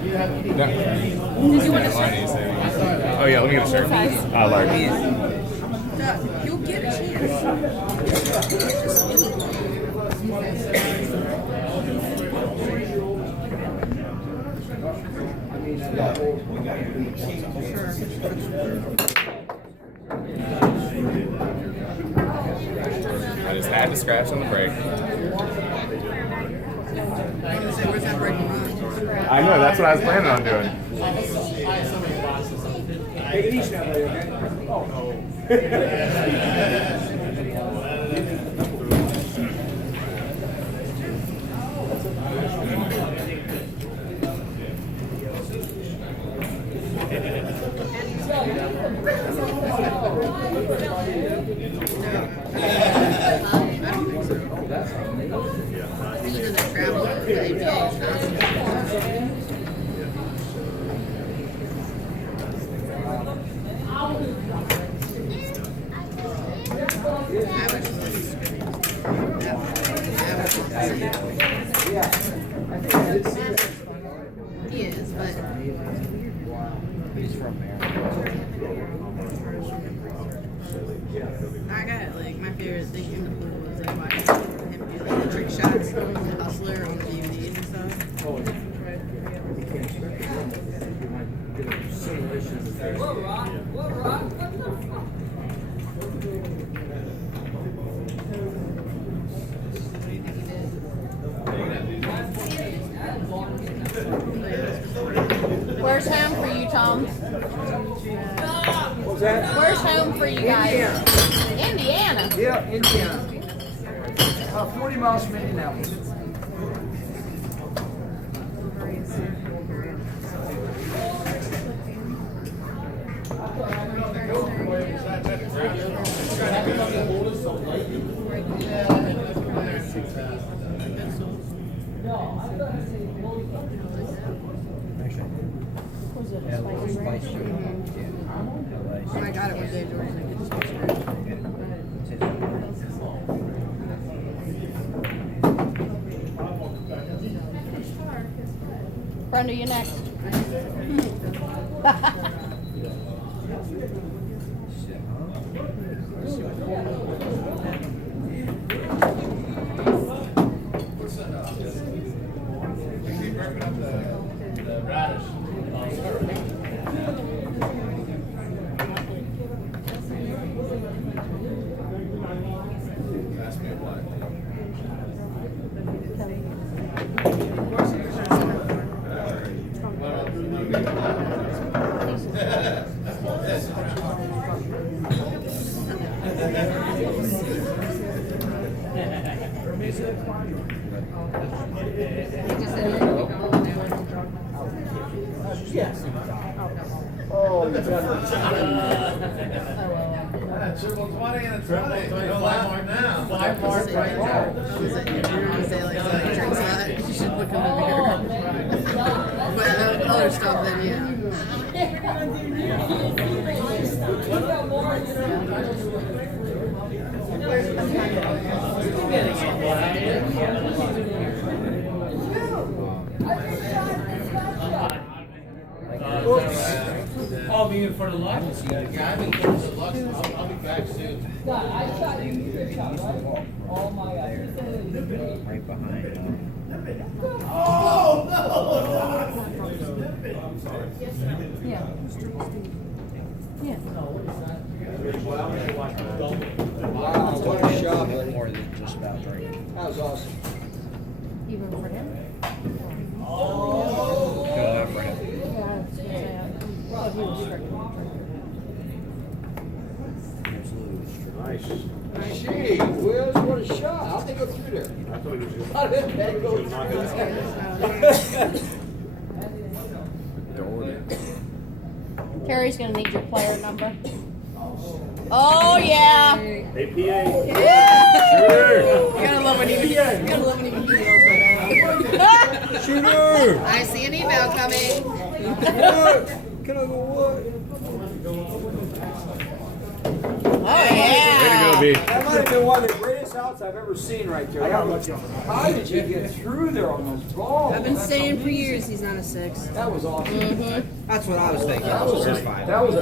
No. Did you want to shirt? Oh yeah, let me get a shirt. Large. You'll get a chance. I just had to scratch on the brake. Where's that breaking on? I know, that's what I was planning on doing. Take it easy now, buddy, okay? Oh, no. Either they travel or the APA. He is, but He's from there. I got like my favorite thing in the pool was like watching him do like the trick shots, the hustler on the DVDs and stuff. Where's home for you, Tom? What's that? Where's home for you guys? Indiana. Yeah, Indiana. 40 miles from Indianapolis. When I got it one day, George was like, "Get the spice bread." Brenda, you next. Yes. Oh, you got Triple 20 and a 20. Don't laugh now. 5 Say, like, drinks that. You should look over here. But other stuff then, yeah. I'll be in front of Lux. Yeah, I've been going to Lux. I'll be back soon. right behind. Oh, no! Yeah. Yeah. Wow, what a shot, buddy. More than just about drinking. That was awesome. Even for him? Oh! Good for him. Nice. Gee, Wills, what a shot. How'd they go through there? I thought he was going to. How did that go through? Terry's gonna need your player number. Oh yeah. APA. Yeah. You gotta love when he Shooter! I see an email coming. What? Can I go what? Oh yeah. Way to go, baby. That might have been one of the greatest outs I've ever seen right there. How did you get through there on those balls? I've been saying for years he's not a 6. That was awesome. That's what I was thinking. That was Just fine. That was a